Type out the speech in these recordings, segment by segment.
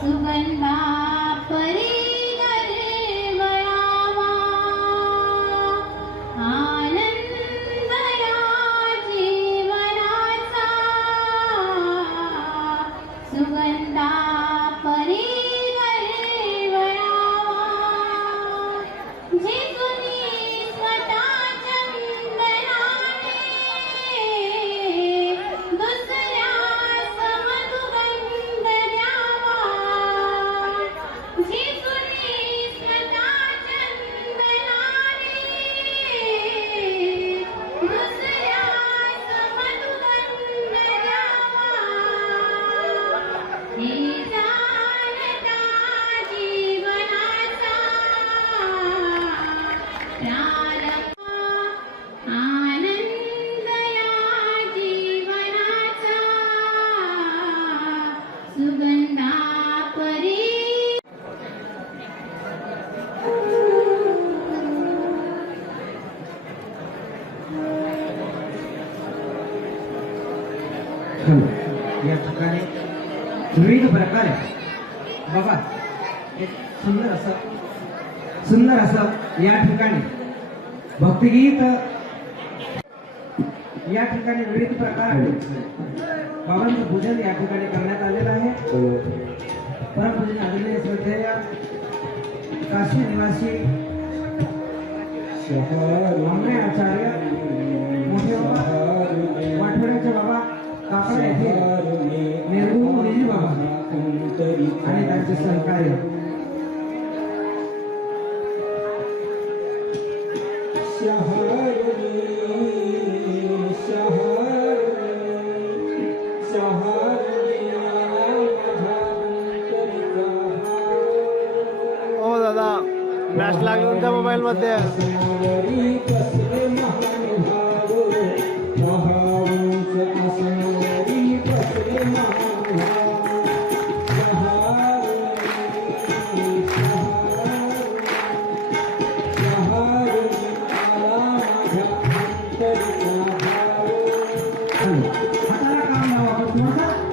सुगंधा परी गरवयावा आनंद या जीवनाचा सुगंधा परी गरवयावा जेजुनी स्वतःच्या चंदनाने दुसऱ्यास मधुगंध द्यावा जेजुनी स्वतःच्या चंदनाने दुसऱ्यास मधुगंध द्यावा हे जाणता जीवनाचा प्रारंभ आनंद या जीवनाचा सुगंधा परी या ठिकाणी विविध प्रकारे बघा एक सुंदर असं या ठिकाणी भक्तिगीत या ठिकाणी विविध प्रकारे बाबांचं पूजन या ठिकाणी करण्यात आलेलं आहे. परमपूजन आदरणीय श्रद्धेय काशी निवासी वामने आचार्य मोठे बाबा वाठवड्याचे बाबा काकडे येथे निर्गुण मुनिजी बाबा आणि त्यांचे सहकार्य ओ दादा मॅच लागली तुमच्या मोबाईल मध्ये हाताला काम लावा थोडंसं.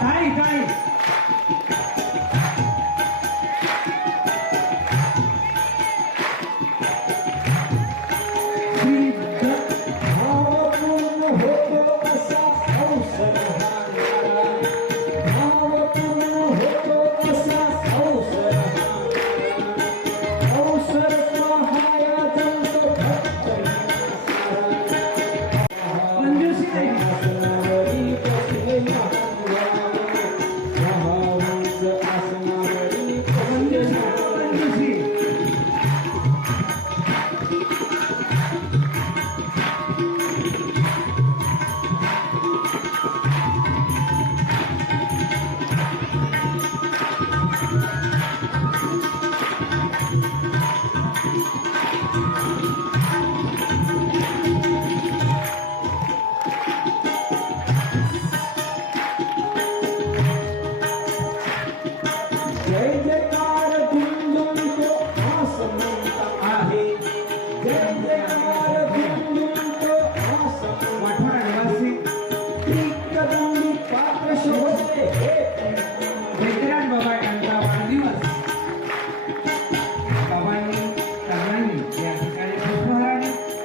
टाळी टाळी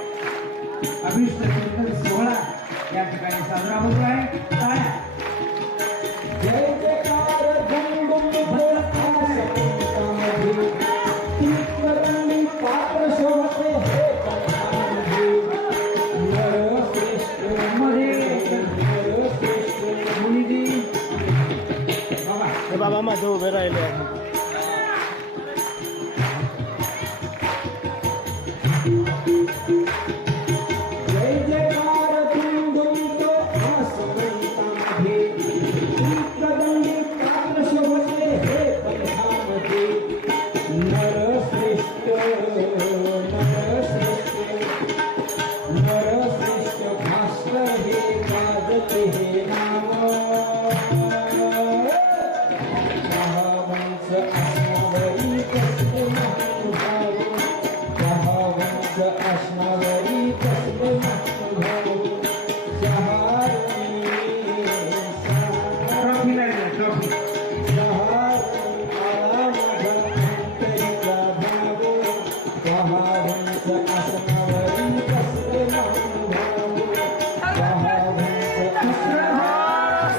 अभिष्ट कीर्तन सोहळा या ठिकाणी साजरा होतो आहे. टाळ्या. जय जयकार पात्र शोभते मुनिजी बाबा माझं उभे राहिले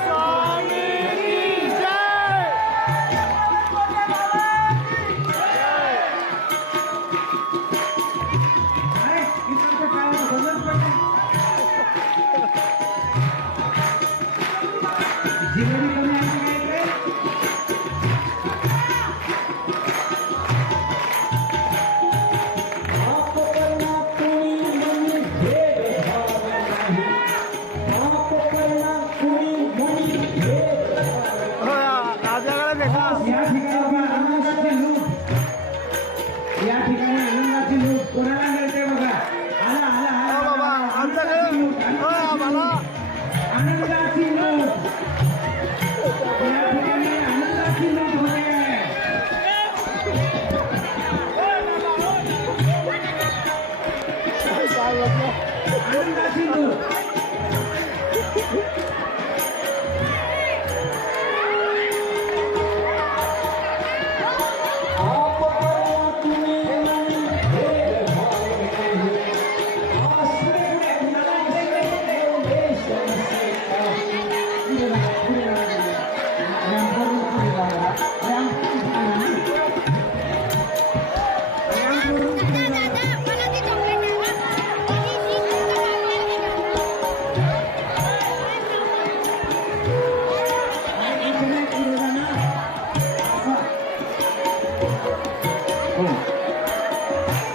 स्वामी जय. अरे इथं काय बंदच पडलं. जिलेबी कमी आहे का इकडे? हो, आपल्याकडे देखा. या ठिकाणी बघा आनंदाची लूट. या ठिकाणी आनंदाची लूट कोणाला मिळते बघा. आला आला हो आला बाबा, आमच्याकडे आनंदाची लूट, हो आम्हाला. आनंदाची लूट. या ठिकाणी आनंदाची लूट होते. आनंदाची लूट.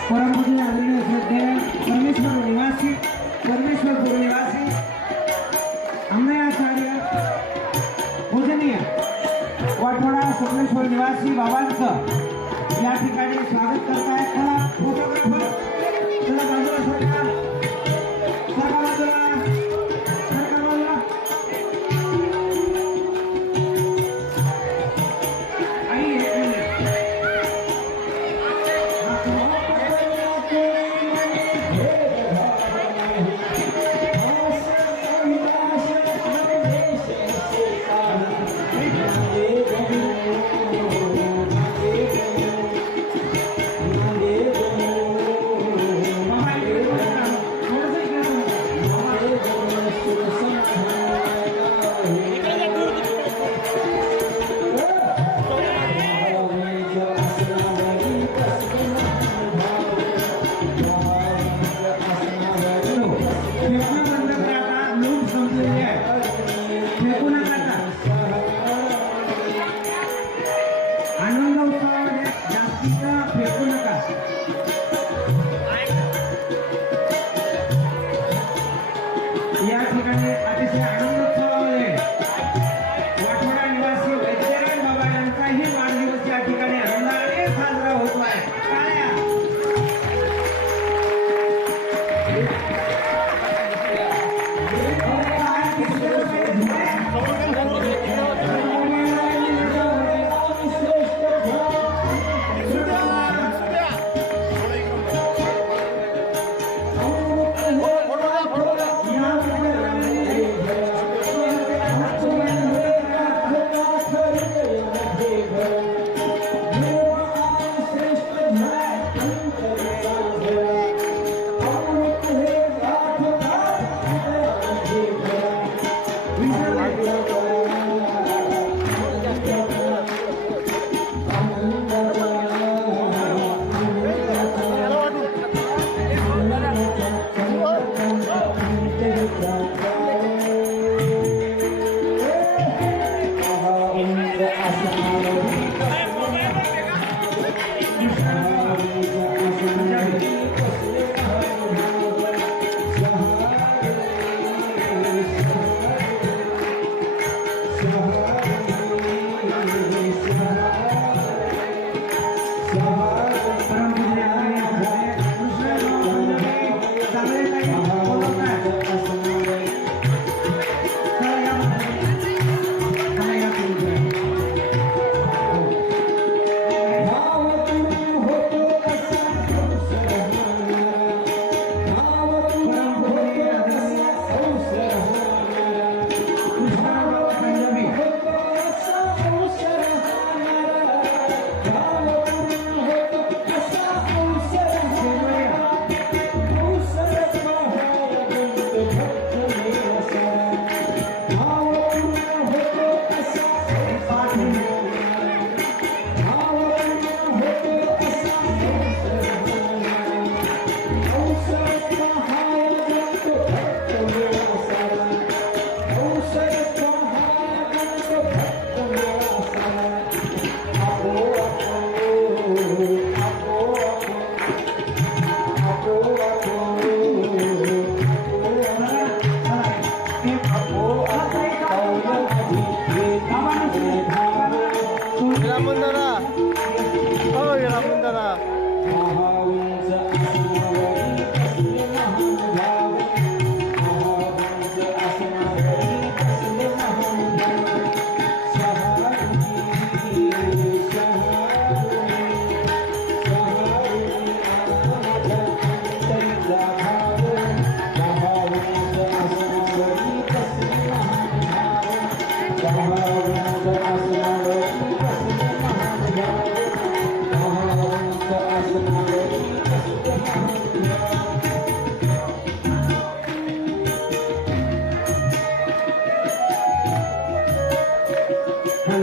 परमपूज्य आदरणीय श्रद्धेय परमेश्वरपूर निवासी अम्मयाचार्य पूजनीय वाटवडा सोमेश्वर निवासी बाबांचं या ठिकाणी स्वागत करतायत. चला फोटोग्राफर चला बाजूला सरका सरका बाजूला सरका बाजूला. आई एक मिनिट.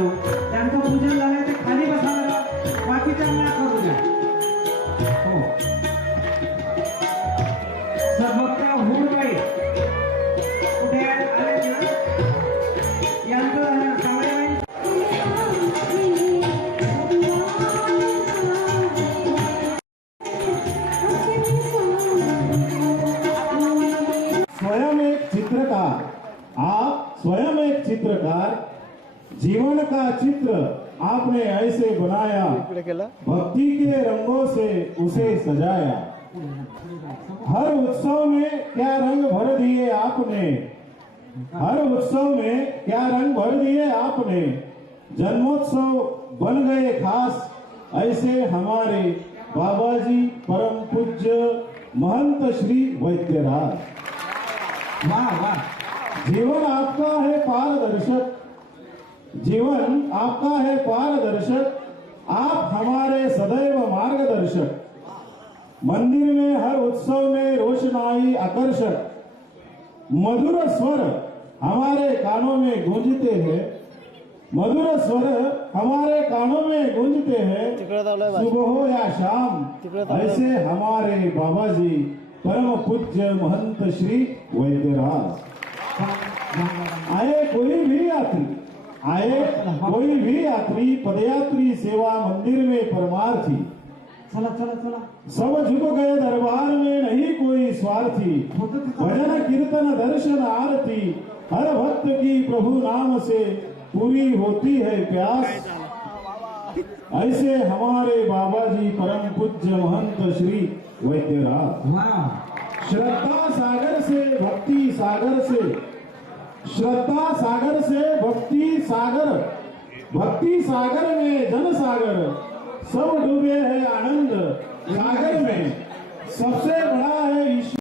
आलो त्यांचं पूजन झालंय ते खाली बसा बरं. बाकीच्यांना करू द्या. हो सबक्ता हुडबाई कुठे आले ना यांचं झालं सावळेबाई. स्वयं एक चित्रकार, आप स्वयं एक चित्रकार, जीवन का चित्र आपने ऐसे बनाया, इकडे केलं भक्ति के रंगों से उसे सजाया। हर उत्सव में क्या रंग भर दिए आपने, हर उत्सव में क्या रंग भर दिए आपने, जन्मोत्सव बन गए खास ऐसे हमारे बाबा जी परम पूज्य महंत श्री वैद्यराज। वाह वाह. जीवन आपका है पारदर्शक, जीवन आपका है पारदर्शक, आप हमारे सदैव मार्गदर्शक। मंदिर में हर उत्सव में रोशनाई आकर्षक, मधुर स्वर हमारे कानों में गूंजते हैं, मधुर स्वर हमारे कानों में गूंजते हैं। तिकडे लावलंय बाई. सुबह हो या शाम तिकडे लावलंय. ऐसे हमारे बाबा जी परम पूज्य महंत श्री वैद्यराज। आए कोई भी यात्री, आए कोई भी यात्री, पदयात्री सेवा मंदिर में परमार्थी, चला चला चला. सब झुक गए दरबार में नहीं कोई स्वार्थी, भजन कीर्तन दर्शन आरती, हर भक्त की प्रभु नाम से पूरी होती है प्यास। ऐसे हमारे बाबा जी परम पूज्य महंत श्री वैद्यराज। वाह. श्रद्धा सागर से भक्ति सागर से, श्रद्धा सागर से भक्ति सागर, भक्ति सागर में जन सागर, सब डूबे हैं आनंद सागर में, सबसे बड़ा है ईश्वर।